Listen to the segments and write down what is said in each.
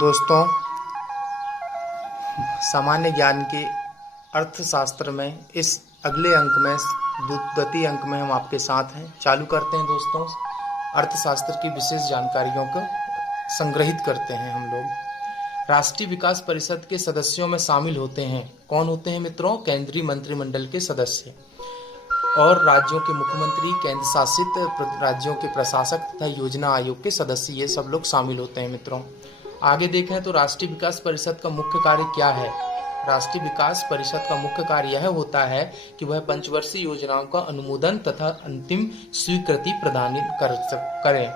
दोस्तों, सामान्य ज्ञान के अर्थशास्त्र में इस अगले अंक में द्वितीय अंक में हम आपके साथ हैं। चालू करते हैं दोस्तों। अर्थशास्त्र की विशेष जानकारियों को संग्रहित करते हैं हम लोग। राष्ट्रीय विकास परिषद के सदस्यों में शामिल होते हैं। कौन होते हैं मित्रों? केंद्रीय मंत्रिमंडल के सदस्य और राज्यों के मुख्यमंत्री, केंद्र शासित राज्यों के प्रशासक तथा योजना आयोग के सदस्य, ये सब लोग शामिल होते हैं मित्रों। आगे देखें तो राष्ट्रीय विकास परिषद का मुख्य कार्य क्या है? राष्ट्रीय विकास परिषद का मुख्य कार्य यह होता है कि वह पंचवर्षीय योजनाओं का अनुमोदन तथा अंतिम स्वीकृति प्रदान करें।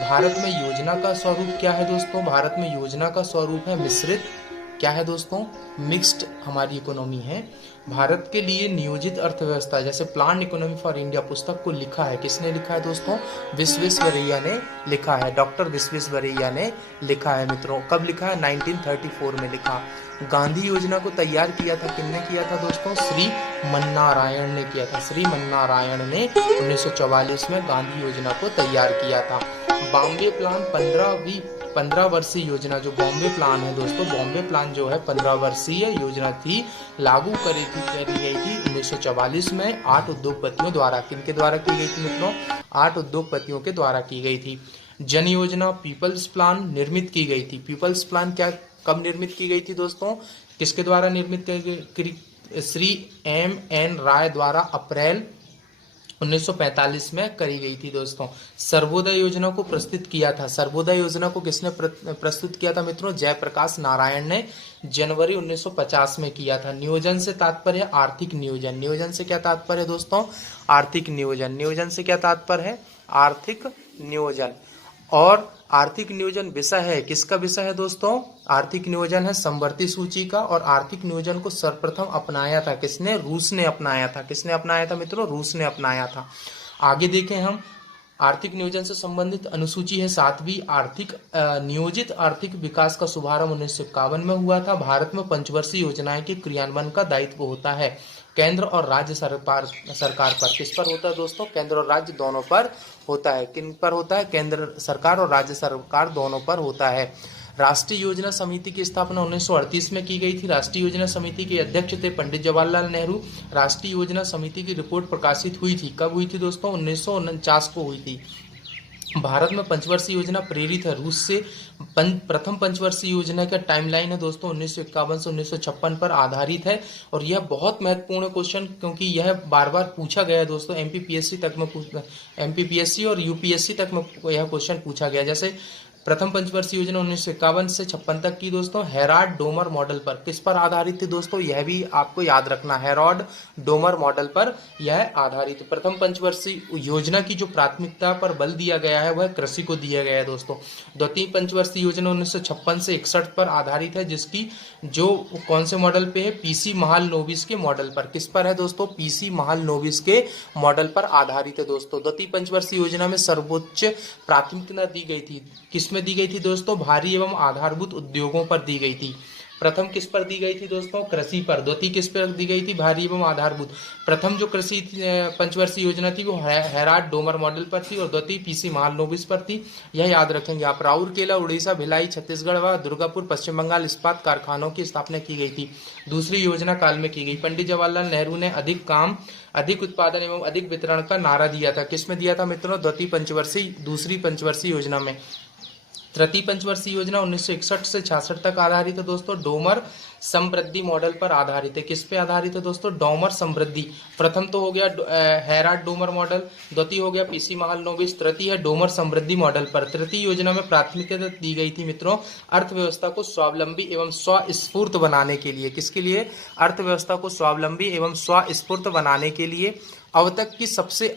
भारत में योजना का स्वरूप क्या है दोस्तों? भारत में योजना का स्वरूप है मिश्रित। क्या है दोस्तों? मिक्स्ड हमारी इकोनॉमी है। भारत के लिए नियोजित अर्थव्यवस्था, जैसे प्लान इकोनॉमी फॉर इंडिया पुस्तक को लिखा है, किसने लिखा है दोस्तों? विश्वेश्वरैया ने लिखा है। डॉक्टर विश्वेश्वरैया ने लिखा है मित्रों। कब लिखा है? 1934 में लिखा। गांधी योजना को तैयार किया था, किसने किया था दोस्तों? श्री मन्नारायण ने किया था। श्री मन्नारायण ने 1944 में गांधी योजना को तैयार किया था। बॉम्बे प्लान 15 वर्षीय योजना, जो बॉम्बे प्लान है दोस्तों, बॉम्बे प्लान जो है 15 वर्षीय योजना थी, लागू करी गई थी 1944 में 8 उद्योगपतियों द्वारा। किनके द्वारा की गई थी मित्रों? 8 उद्योगपतियों के द्वारा की गई थी। जन योजना पीपल्स प्लान निर्मित की गई थी। पीपल्स प्लान क्या कब निर्मित की गई थी दोस्तों? किसके द्वारा निर्मित की गई? श्री M.N. राय द्वारा अप्रैल 1945 में करी गई थी दोस्तों। सर्वोदय योजना को प्रस्तुत किया था। सर्वोदय योजना को किसने प्रस्तुत किया था मित्रों? जयप्रकाश नारायण ने जनवरी 1950 में किया था। नियोजन से तात्पर्य आर्थिक नियोजन। नियोजन से क्या तात्पर्य दोस्तों? आर्थिक नियोजन। नियोजन से क्या तात्पर्य है? आर्थिक नियोजन। और आर्थिक नियोजन विषय है, किसका विषय है दोस्तों? आर्थिक नियोजन है समवर्ती सूची का। और आर्थिक नियोजन को सर्वप्रथम अपनाया था किसने? रूस ने अपनाया था। किसने अपनाया था मित्रों? रूस ने अपनाया था। आगे देखें हम, आर्थिक नियोजन से संबंधित अनुसूची है 7वीं। आर्थिक नियोजित आर्थिक विकास का शुभारंभ 1951 में हुआ था। भारत में पंचवर्षीय योजनाएं के क्रियान्वयन का दायित्व होता है केंद्र और राज्य सरकार पर। किस पर होता है दोस्तों? केंद्र और राज्य दोनों पर होता है। किन पर होता है? केंद्र सरकार और राज्य सरकार दोनों पर होता है। राष्ट्रीय योजना समिति की स्थापना 1938 में की गई थी। राष्ट्रीय योजना समिति के अध्यक्ष थे पंडित जवाहरलाल नेहरू। राष्ट्रीय योजना समिति की रिपोर्ट प्रकाशित हुई थी, कब हुई थी दोस्तों? 1949 को हुई थी। भारत में पंचवर्षीय योजना प्रेरित है रूस से। प्रथम पंचवर्षीय योजना का टाइमलाइन है दोस्तों 1951 से 1956 पर आधारित है। और यह बहुत महत्वपूर्ण क्वेश्चन, क्योंकि यह बार बार पूछा गया है दोस्तों। एमपीपीएससी और यूपीएससी तक में यह क्वेश्चन पूछा गया। जैसे प्रथम पंचवर्षीय योजना 1951 से 56 तक की दोस्तों हेराल्ड डोमर मॉडल पर। किस पर आधारित थी दोस्तों? यह भी आपको याद रखना, हेराल्ड डोमर मॉडल पर यह आधारित। प्रथम पंचवर्षीय योजना की जो प्राथमिकता पर बल दिया गया है वह कृषि को दिया गया है दोस्तों। द्वितीय पंचवर्षीय योजना 1956 से 61 पर आधारित है, जिसकी जो कौन से मॉडल पे है? पीसी महालनोबिस के मॉडल पर। किस पर है दोस्तों? पीसी महालनोबिस के मॉडल पर आधारित है दोस्तों। द्वितीय पंचवर्षीय योजना में सर्वोच्च प्राथमिकता दी गई थी। किसमें दी गई थी दोस्तों? भारी एवं आधारभूत उद्योगों पर दी गई थी। प्रथम किस पर दी गई थी दोस्तों? कृषि पर। द्वितीय किस पर दी गई थी? भारी एवं आधारभूत। प्रथम जो कृषि पंचवर्षीय योजना थी वो हेराल्ड डोमर मॉडल पर थी और द्वितीय पीसी महालनोबिस पर थी। यह याद रखेंगे आप। राउरकेला उड़ीसा, भिलाई छत्तीसगढ़ व दुर्गापुर पश्चिम बंगाल इस्पात कारखानों की स्थापना की गई थी। दूसरी योजना काल में की गई। पंडित जवाहरलाल नेहरू ने अधिक उत्पादन एवं अधिक वितरण का नारा दिया था। किसमें दिया था मित्रों? दूसरी पंचवर्षीय योजना में। तृतीय पंचवर्षीय योजना 1961 से 66 तक आधारित है दोस्तों। डोमर समृद्धि मॉडल पर आधारित है। किस पे आधारित है दोस्तों? डोमर समृद्धि। प्रथम तो हो गया हेराल्ड डोमर मॉडल, द्वितीय हो गया पीसी महालनोबिस, तृतीय है डोमर समृद्धि मॉडल पर। तृतीय योजना में प्राथमिकता दी गई थी मित्रों अर्थव्यवस्था को स्वावलंबी एवं स्वस्फूर्त बनाने के लिए। किसके लिए? अर्थव्यवस्था को स्वावलंबी एवं स्वस्फूर्त बनाने के लिए। अब तक की सबसे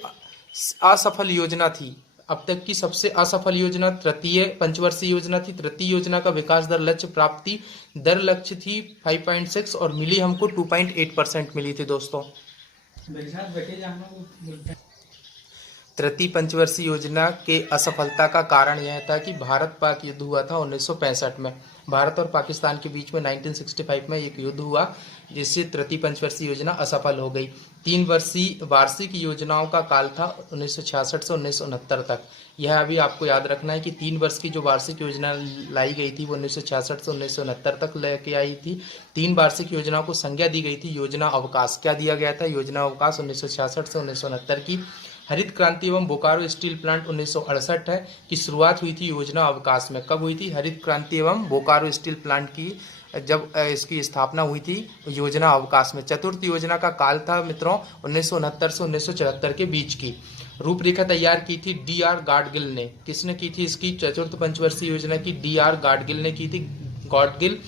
असफल योजना थी। अब तक की सबसे असफल योजना तृतीय पंचवर्षीय योजना थी। तृतीय योजना का विकास दर प्राप्ति दर लक्ष्य थी 5.6 और मिली हमको 2.8% मिली थी दोस्तों। तृतीय पंचवर्षीय योजना के असफलता का कारण यह था कि भारत पाक युद्ध हुआ था 1965 में। भारत और पाकिस्तान के बीच में 1965 में एक युद्ध हुआ, जिससे तृतीय पंचवर्षीय योजना असफल हो गई। 3 वर्षीय वार्षिक योजनाओं का काल था 1966 से 1969 तक। यह अभी आपको याद रखना है कि 3 वर्ष की जो वार्षिक योजना लाई गई थी वो 1966 से 1969 तक लेके आई थी। 3 वार्षिक योजनाओं को संज्ञा दी गई थी योजना अवकाश। क्या दिया गया था? योजना अवकाश 1966 से 1969 की। हरित क्रांति एवं बोकारो स्टील प्लांट 1968 है की शुरुआत हुई थी योजना अवकाश में। कब हुई थी? हरित क्रांति एवं बोकारो स्टील प्लांट की जब इसकी स्थापना हुई थी योजना अवकाश में। चतुर्थ योजना का काल था मित्रों 1969 से 1974 के बीच की। रूपरेखा तैयार की थी D.R. गाडगिल ने। किसने की थी इसकी? चतुर्थ पंचवर्षीय योजना की D.R. गाडगिल ने की थी। गाडगिल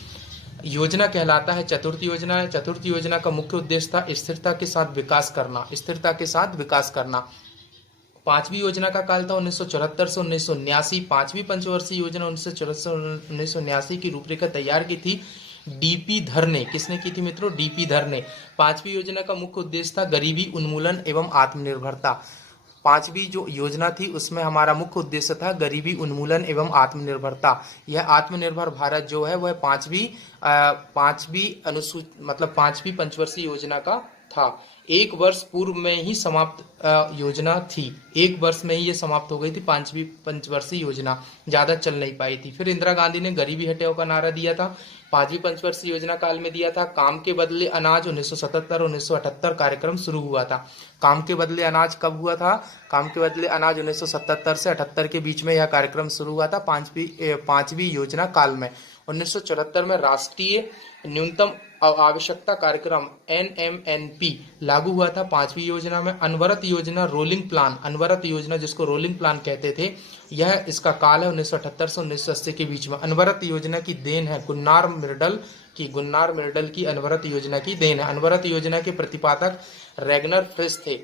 योजना कहलाता है चतुर्थ योजना। चतुर्थ योजना का मुख्य उद्देश्य था स्थिरता के साथ विकास करना। स्थिरता के साथ विकास करना। 5वीं योजना का काल था 1974 से 1979। 5वीं पंचवर्षीय योजना 1974 से 1979 की रूपरेखा तैयार की थी डीपी धर ने। किसने की थी मित्रों? डीपी धर ने। 5वीं योजना का मुख्य उद्देश्य था गरीबी उन्मूलन एवं आत्मनिर्भरता। 5वीं जो योजना थी उसमें हमारा मुख्य उद्देश्य था गरीबी उन्मूलन एवं आत्मनिर्भरता। यह आत्मनिर्भर भारत जो है वह 5वीं मतलब 5वीं पंचवर्षीय योजना का था। 1 वर्ष पूर्व में ही समाप्त योजना थी। 1 वर्ष में ही ये समाप्त हो गई थी 5वीं पंचवर्षीय योजना, ज्यादा चल नहीं पाई थी। फिर इंदिरा गांधी ने गरीबी हटाओ का नारा दिया था। 5वीं पंचवर्षीय योजना काल में दिया था काम के बदले अनाज। 1977-1978 कार्यक्रम शुरू हुआ था। काम के बदले अनाज कब हुआ था? काम के बदले अनाज 1977 से 78 के बीच में यह कार्यक्रम शुरू हुआ था 5वीं योजना काल में। 1974 में राष्ट्रीय न्यूनतम आवश्यकता कार्यक्रम NMNP लागू हुआ था 5वीं योजना में। अनवरत योजना रोलिंग प्लान, अनवरत योजना जिसको रोलिंग प्लान कहते थे, यह इसका काल है 1978 से 1980 के बीच में। अनवरत योजना की देन है गुन्नार मिर्डल की अनवरत योजना की देन है। अनवरत योजना के प्रतिपादक रेगनर फ्रिश थे।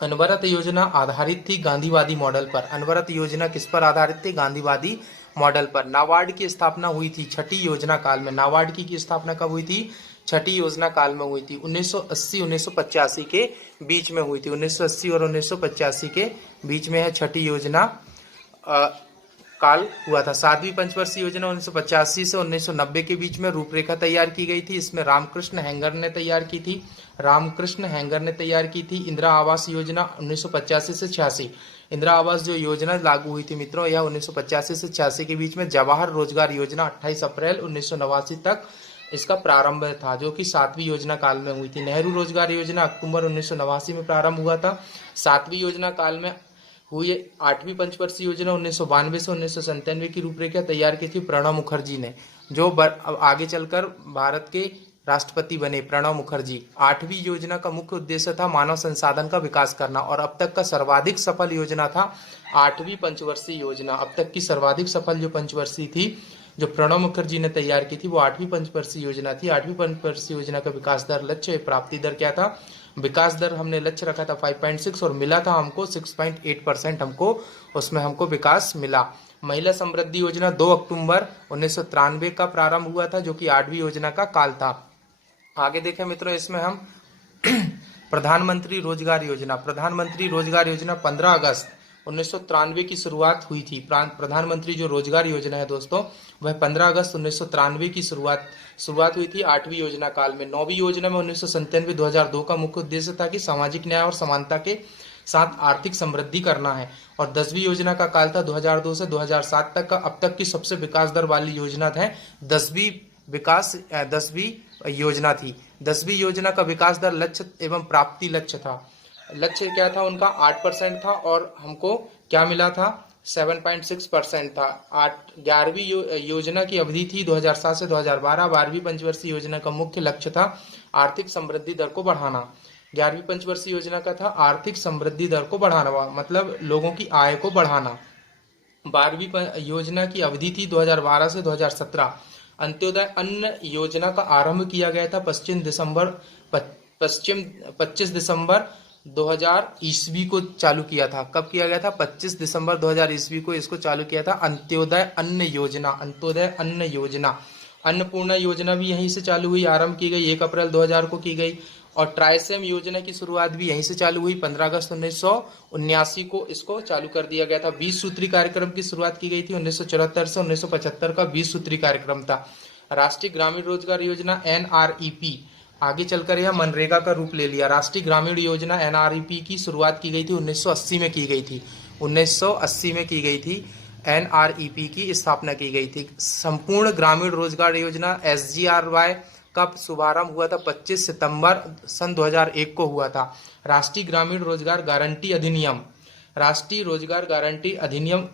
अनवरत योजना आधारित थी गांधीवादी मॉडल पर। अनवरत योजना किस पर आधारित थी? गांधीवादी मॉडल पर। नाबार्ड की स्थापना हुई थी 6ठी योजना काल में। नाबार्ड की स्थापना कब हुई थी? 6ठी योजना काल में हुई थी 1980-1985 के बीच में हुई थी। 1980 और 1985 के बीच में है 6ठी योजना काल हुआ था। 7वीं पंचवर्षीय योजना 1985 से 1990 के बीच में रूपरेखा तैयार की गई थी। इसमें रामकृष्ण हैंगर ने तैयार की थी। इंदिरा आवास योजना 1985 से 86। इंदिरा आवास जो योजना लागू हुई थी मित्रों, यह 1985 से 86 के बीच में। जवाहर रोजगार योजना 28 अप्रैल 1989 तक इसका प्रारंभ था, जो कि 7वीं योजना काल में हुई थी। नेहरू रोजगार योजना अक्टूबर 1989 में प्रारंभ हुआ था। 7वीं योजना काल में हुई 8वीं पंचवर्षीय योजना 1992 से 1997 की रूपरेखा तैयार की थी प्रणब मुखर्जी ने, जो आगे चलकर भारत के राष्ट्रपति बने। प्रणब मुखर्जी। 8वीं योजना का मुख्य उद्देश्य था मानव संसाधन का विकास करना, और अब तक का सर्वाधिक सफल योजना था 8वीं पंचवर्षीय योजना। अब तक की सर्वाधिक सफल जो पंचवर्षीय थी, जो प्रणब मुखर्जी ने तैयार की थी, वो 8वीं पंचवर्षीय योजना थी। 8वीं पंचवर्षीय योजना का विकास दर लक्ष्य प्राप्ति दर क्या था? विकास दर हमने लक्ष्य रखा था 5.6 और मिला था हमको 6.8%। हमको विकास मिला। महिला समृद्धि योजना 2 अक्टूबर 1993 का प्रारंभ हुआ था, जो कि 8वीं योजना का काल था। आगे देखें मित्रों, इसमें हम प्रधानमंत्री रोजगार योजना 15 अगस्त 1993 की शुरुआत हुई थी। प्रधानमंत्री जो रोजगार योजना है दोस्तों, वह 15 अगस्त 1993 की शुरुआत हुई थी 8वीं योजना काल में। 9वीं योजना में 1997-2002 का मुख्य उद्देश्य था कि सामाजिक न्याय और समानता के साथ आर्थिक समृद्धि करना है। और 10वीं योजना का काल था 2002 से 2007 तक का। अब तक की सबसे विकास दर वाली योजना है 10वीं योजना थी। 10वीं योजना का विकास दर लक्ष्य एवं प्राप्ति लक्ष्य था। लक्ष्य क्या था उनका? 8% था, और हमको क्या मिला था? 7.6% था। 11वीं योजना की अवधि थी 2007 से 2012। 12वीं पंचवर्षीय योजना का मुख्य लक्ष्य था आर्थिक समृद्धि दर को बढ़ाना। 11वीं पंचवर्षीय योजना का था आर्थिक समृद्धि दर को बढ़ाना, मतलब लोगों की आय को बढ़ाना। 12वीं योजना की अवधि थी 2012 से 2017। अंत्योदय अन्न योजना का आरंभ किया गया था 25 दिसंबर 2000 ईस्वी को चालू किया था। कब किया गया था? 25 दिसंबर 2000 ईस्वी को इसको चालू किया था। अंत्योदय अन्न योजना। अन्नपूर्णा योजना भी यहीं से चालू हुई, आरंभ की गई। 1 अप्रैल 2000 को की गई। और ट्राइसेम योजना की शुरुआत भी यहीं से चालू हुई। 15 अगस्त 1979 को इसको चालू कर दिया गया था। 20 सूत्री कार्यक्रम की शुरुआत की गई थी। 1974 से 1975 का 20 सूत्री कार्यक्रम था। राष्ट्रीय ग्रामीण रोजगार योजना NREP आगे चलकर यह मनरेगा का रूप ले लिया। राष्ट्रीय ग्रामीण योजना NREP की शुरुआत की गई थी 1980 में की गई थी। 1980 में की गई थी। NREP की स्थापना की गई थी। संपूर्ण ग्रामीण रोजगार योजना SGRY का शुभारंभ हुआ था 25 सितंबर सन 2001 को हुआ था। राष्ट्रीय ग्रामीण रोजगार गारंटी अधिनियम, राष्ट्रीय रोजगार गारंटी अधिनियम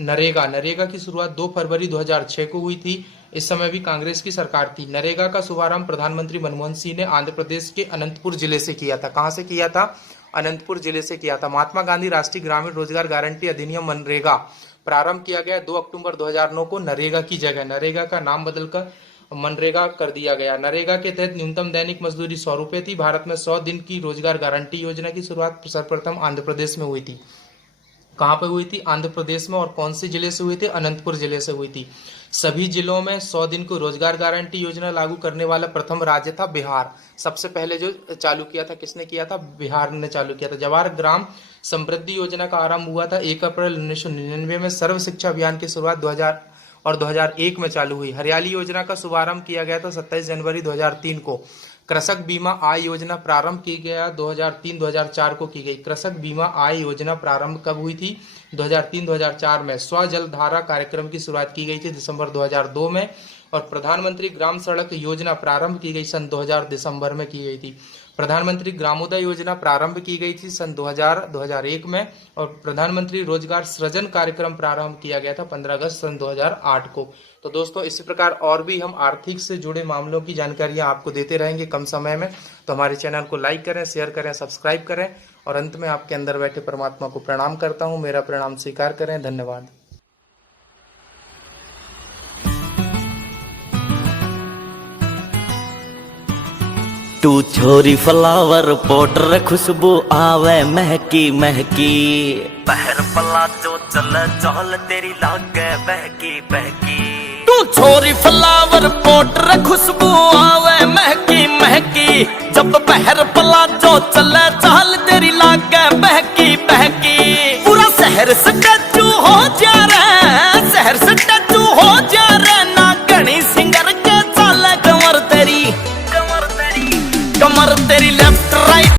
नरेगा की शुरुआत 2 फरवरी 2006 को हुई थी। इस समय भी कांग्रेस की सरकार थी। नरेगा का शुभारंभ प्रधानमंत्री मनमोहन सिंह ने आंध्र प्रदेश के अनंतपुर जिले से किया था। कहां से किया था? अनंतपुर जिले से किया था। महात्मा गांधी राष्ट्रीय ग्रामीण रोजगार गारंटी अधिनियम मनरेगा प्रारंभ किया गया 2 अक्टूबर 2009 को। नरेगा की जगह नरेगा का नाम बदलकर मनरेगा कर दिया गया। नरेगा के तहत न्यूनतम दैनिक मजदूरी 100 रुपए थी। भारत में 100 दिन की रोजगार गारंटी योजना की शुरुआत सर्वप्रथम आंध्र प्रदेश में हुई थी। कहां पे हुई थी? आंध्र प्रदेश में। और कौन से जिले से हुई थी? अनंतपुर जिले से हुई थी। सभी जिलों में 100 दिन को रोजगार गारंटी योजना लागू करने वाला प्रथम राज्य था बिहार। सबसे पहले जो चालू किया था, किसने किया था? बिहार ने चालू किया था। जवाहर ग्राम समृद्धि योजना का आरंभ हुआ था 1 अप्रैल 1999 में। सर्व शिक्षा अभियान की शुरुआत 2000 और 2001 में चालू हुई। हरियाली योजना का शुभारंभ किया गया था 27 जनवरी 2003 को। कृषक बीमा आय योजना प्रारंभ की गया 2003-2004 को की गई। कृषक बीमा आय योजना प्रारंभ कब हुई थी? 2003-2004 में। स्वजल धारा कार्यक्रम की शुरुआत की गई थी दिसंबर 2002 में। और प्रधानमंत्री ग्राम सड़क योजना प्रारंभ की गई सन 2000 दिसंबर में की गई थी। प्रधानमंत्री ग्रामोदय योजना प्रारंभ की गई थी सन 2000-2001 में। और प्रधानमंत्री रोजगार सृजन कार्यक्रम प्रारंभ किया गया था 15 अगस्त सन 2008 को। तो दोस्तों, इसी प्रकार और भी हम आर्थिक से जुड़े मामलों की जानकारियां आपको देते रहेंगे कम समय में। तो हमारे चैनल को लाइक करें, शेयर करें, सब्सक्राइब करें। और अंत में आपके अंदर बैठे परमात्मा को प्रणाम करता हूं। मेरा प्रणाम स्वीकार करें। धन्यवाद। तू छोरी फ्लावर पाउडर खुशबू आवे महकी महकी। पहर पला जो चल चहल तेरी लागे बहकी बहकी। तू छोरी फ्लावर पाउडर खुशबू आवे महकी महकी। जब पहर पला जो चल